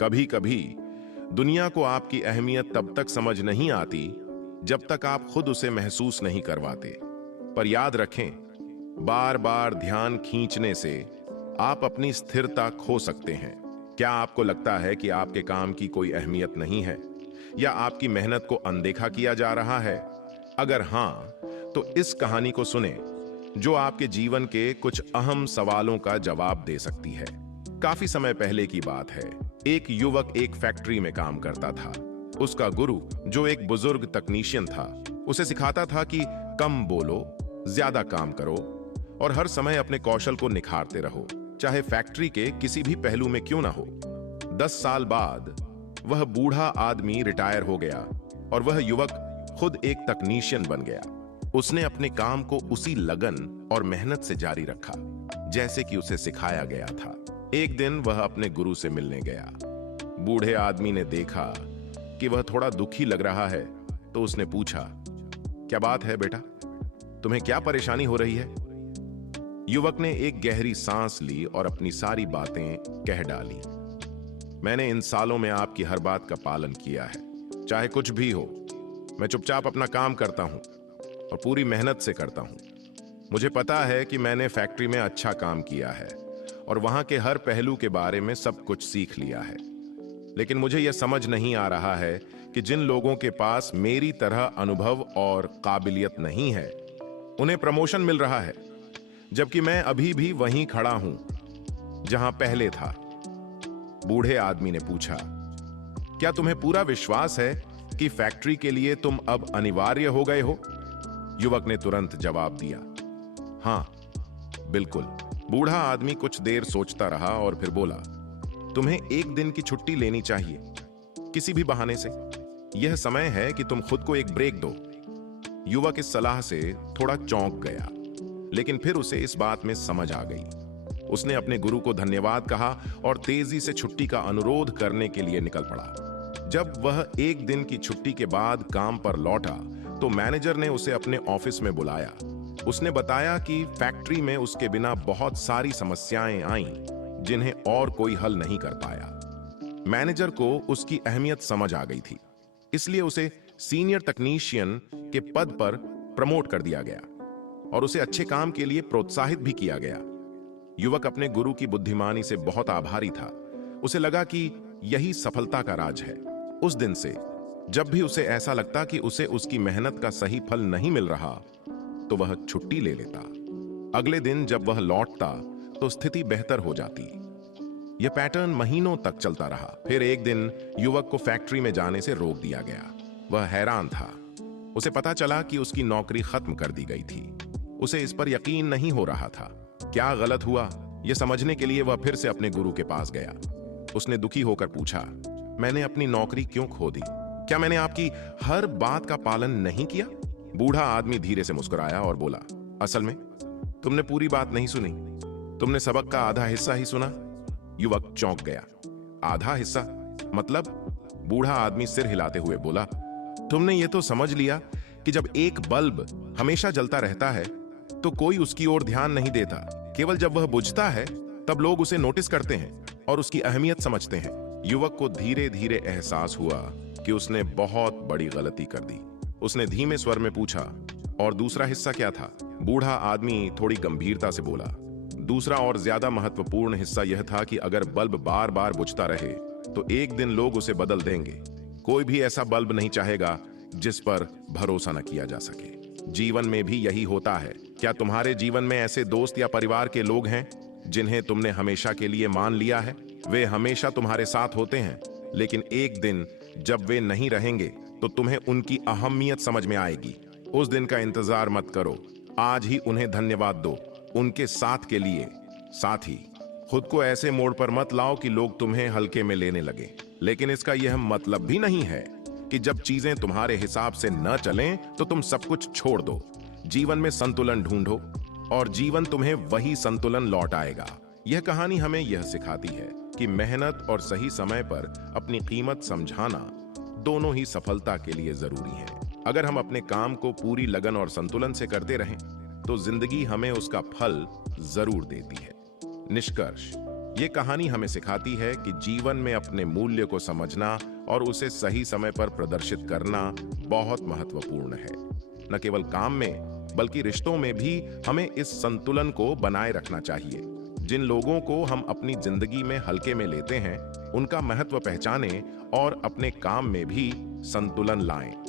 कभी कभी दुनिया को आपकी अहमियत तब तक समझ नहीं आती जब तक आप खुद उसे महसूस नहीं करवाते। पर याद रखें, बार बार ध्यान खींचने से आप अपनी स्थिरता खो सकते हैं। क्या आपको लगता है कि आपके काम की कोई अहमियत नहीं है या आपकी मेहनत को अनदेखा किया जा रहा है? अगर हां, तो इस कहानी को सुने जो आपके जीवन के कुछ अहम सवालों का जवाब दे सकती है। काफी समय पहले की बात है। एक युवक एक फैक्ट्री में काम करता था। उसका गुरु, जो एक बुजुर्ग तकनीशियन था, उसे सिखाता था कि कम बोलो, ज्यादा काम करो और हर समय अपने कौशल को निखारते रहो, चाहे फैक्ट्री के किसी भी पहलू में क्यों ना हो। 10 साल बाद वह बूढ़ा आदमी रिटायर हो गया और वह युवक खुद एक तकनीशियन बन गया। उसने अपने काम को उसी लगन और मेहनत से जारी रखा जैसे कि उसे सिखाया गया था। एक दिन वह अपने गुरु से मिलने गया। बूढ़े आदमी ने देखा कि वह थोड़ा दुखी लग रहा है, तो उसने पूछा, क्या बात है बेटा, तुम्हें क्या परेशानी हो रही है? युवक ने एक गहरी सांस ली और अपनी सारी बातें कह डाली। मैंने इन सालों में आपकी हर बात का पालन किया है, चाहे कुछ भी हो। मैं चुपचाप अपना काम करता हूं और पूरी मेहनत से करता हूं। मुझे पता है कि मैंने फैक्ट्री में अच्छा काम किया है और वहां के हर पहलू के बारे में सब कुछ सीख लिया है। लेकिन मुझे यह समझ नहीं आ रहा है कि जिन लोगों के पास मेरी तरह अनुभव और काबिलियत नहीं है, उन्हें प्रमोशन मिल रहा है, जबकि मैं अभी भी वहीं खड़ा हूं जहां पहले था। बूढ़े आदमी ने पूछा, क्या तुम्हें पूरा विश्वास है कि फैक्ट्री के लिए तुम अब अनिवार्य हो गए हो? युवक ने तुरंत जवाब दिया, हां, बिल्कुल। बूढ़ा आदमी कुछ देर सोचता रहा और फिर बोला, तुम्हें एक दिन की छुट्टी लेनी चाहिए, किसी भी बहाने से। यह समय है कि तुम खुद को एक ब्रेक दो। युवक इस सलाह से थोड़ा चौंक गया, लेकिन फिर उसे इस बात में समझ आ गई। उसने अपने गुरु को धन्यवाद कहा और तेजी से छुट्टी का अनुरोध करने के लिए निकल पड़ा। जब वह एक दिन की छुट्टी के बाद काम पर लौटा, तो मैनेजर ने उसे अपने ऑफिस में बुलाया। उसने बताया कि फैक्ट्री में उसके बिना बहुत सारी समस्याएं आईं, जिन्हें और कोई हल नहीं कर पाया। मैनेजर को उसकी अहमियत समझ आ गई थी, इसलिए उसे सीनियर तकनीशियन के पद पर प्रमोट कर दिया गया और उसे अच्छे काम के लिए प्रोत्साहित भी किया गया। युवक अपने गुरु की बुद्धिमानी से बहुत आभारी था। उसे लगा कि यही सफलता का राज है। उस दिन से जब भी उसे ऐसा लगता कि उसे उसकी मेहनत का सही फल नहीं मिल रहा, तो वह छुट्टी ले लेता। अगले दिन जब वह लौटता तो स्थिति बेहतर हो जाती। यह पैटर्न महीनों तक चलता रहा। फिर एक दिन युवक को फैक्ट्री में जाने से रोक दिया गया। वह हैरान था। उसे पता चला कि उसकी नौकरी खत्म कर दी गई थी। उसे इस पर यकीन नहीं हो रहा था। क्या गलत हुआ, यह समझने के लिए वह फिर से अपने गुरु के पास गया। उसने दुखी होकर पूछा, मैंने अपनी नौकरी क्यों खो दी? क्या मैंने आपकी हर बात का पालन नहीं किया? बूढ़ा आदमी धीरे से मुस्कुराया और बोला, असल में तुमने पूरी बात नहीं सुनी, तुमने सबक का आधा हिस्सा ही सुना। युवक चौंक गया। आधा हिस्सा मतलब? बूढ़ा आदमी सिर हिलाते हुए बोला, तुमने ये तो समझ लिया कि जब एक बल्ब हमेशा जलता रहता है तो कोई उसकी ओर ध्यान नहीं देता। केवल जब वह बुझता है तब लोग उसे नोटिस करते हैं और उसकी अहमियत समझते हैं। युवक को धीरे धीरे एहसास हुआ कि उसने बहुत बड़ी गलती कर दी। उसने धीमे स्वर में पूछा, और दूसरा हिस्सा क्या था? बूढ़ा आदमी थोड़ी गंभीरता से बोला, दूसरा और ज्यादा महत्वपूर्ण हिस्सा यह था कि अगर बल्ब बार बार बुझता रहे तो एक दिन लोग उसे बदल देंगे। कोई भी ऐसा बल्ब नहीं चाहेगा जिस पर भरोसा न किया जा सके। जीवन में भी यही होता है। क्या तुम्हारे जीवन में ऐसे दोस्त या परिवार के लोग हैं जिन्हें तुमने हमेशा के लिए मान लिया है? वे हमेशा तुम्हारे साथ होते हैं, लेकिन एक दिन जब वे नहीं रहेंगे तो तुम्हें उनकी अहमियत समझ में आएगी। उस दिन का इंतजार मत करो, आज ही उन्हें धन्यवाद दो उनके साथ के लिए। साथ ही खुद को ऐसे मोड़ पर मत लाओ कि लोग तुम्हें हल्के में लेने लगे। लेकिन इसका यह मतलब भी नहीं है कि जब चीजें तुम्हारे हिसाब से न चलें तो तुम सब कुछ छोड़ दो। जीवन में संतुलन ढूंढो और जीवन तुम्हें वही संतुलन लौट आएगा। यह कहानी हमें यह सिखाती है कि मेहनत और सही समय पर अपनी कीमत समझाना दोनों ही सफलता के लिए जरूरी है। अगर हम अपने काम को पूरी लगन और संतुलन से करते रहें तो जिंदगी हमें उसका फल जरूर देती है। निष्कर्ष, ये कहानी हमें सिखाती है कि जीवन में अपने मूल्य को समझना और उसे सही समय पर प्रदर्शित करना बहुत महत्वपूर्ण है। न केवल काम में, बल्कि रिश्तों में भी हमें इस संतुलन को बनाए रखना चाहिए। जिन लोगों को हम अपनी जिंदगी में हल्के में लेते हैं, उनका महत्व पहचानें और अपने काम में भी संतुलन लाएं।